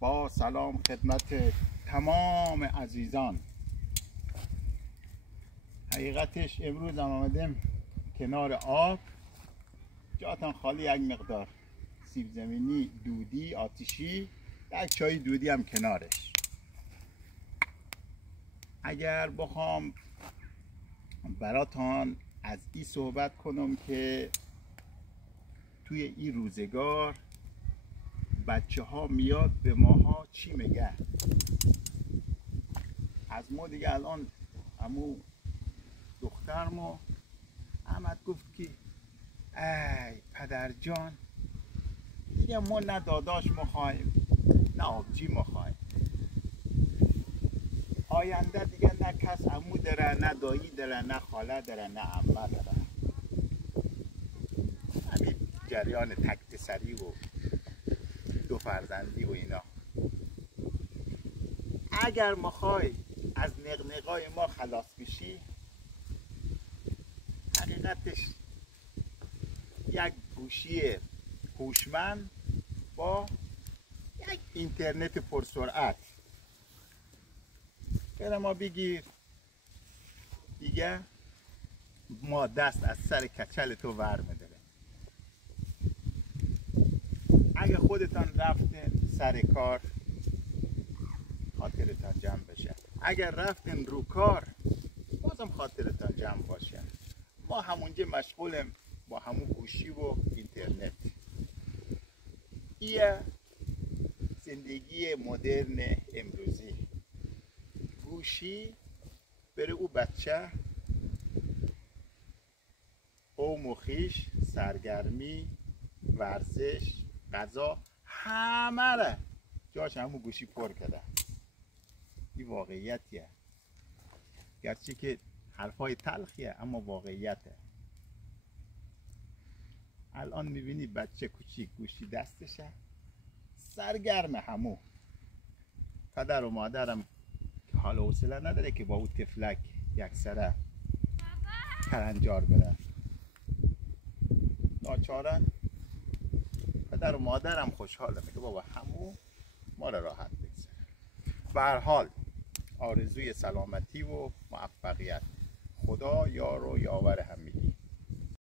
با سلام خدمت تمام عزیزان. حقیقتش امروز هم آمدیم کنار آب، جاتان خالی، یک مقدار سیب زمینی، دودی، آتیشی، یک چای دودی هم کنارش. اگر بخوام براتان از این صحبت کنم که توی این روزگار بچه ها میاد به ماها چی میگه، از ما دیگه الان امو دختر ما احمد گفت که ای پدر جان، دیگه ما نه داداش مخواهیم نه آبجی مخواهیم، آینده دیگه نه کس عمو داره، نه دایی داره، نه خاله داره، نه عمه داره. همین جریان تک پسری و دو فرزندی و اینا. اگر مخوای از نقنقای ما خلاص بشی، حقیقتش یک گوشی هوشمند با یک اینترنت پرسرعت برای ما بگیر، دیگه ما دست از سر کچل تو ور میداره. اگه خودتان رفتین سر کار، خاطرتان جمع بشه. اگر رفتین رو کار، بازم خاطرتان جمع باشه. ما همونجا مشغولیم با همون گوشی و اینترنت. ایه زندگی مدرن امروزی. گوشی بره او بچه قوم و خویش، سرگرمی، ورزش، غذا، همه را جاش همون گوشی پر کرده. این واقعیتیه، گرچه که حرفای تلخیه اما واقعیته. الان میبینی بچه کوچیک گوشی دستشه، سرگرم همو. پدر و مادرم حال و حوصله نداره که با او تفلک یک سره کلنجار بره. ناچارن پدر و مادرم خوشحاله، میگه بابا همو ما را راحت بگذره. به هر حال آرزوی سلامتی و موفقیت. خدا یار و یاور همگی.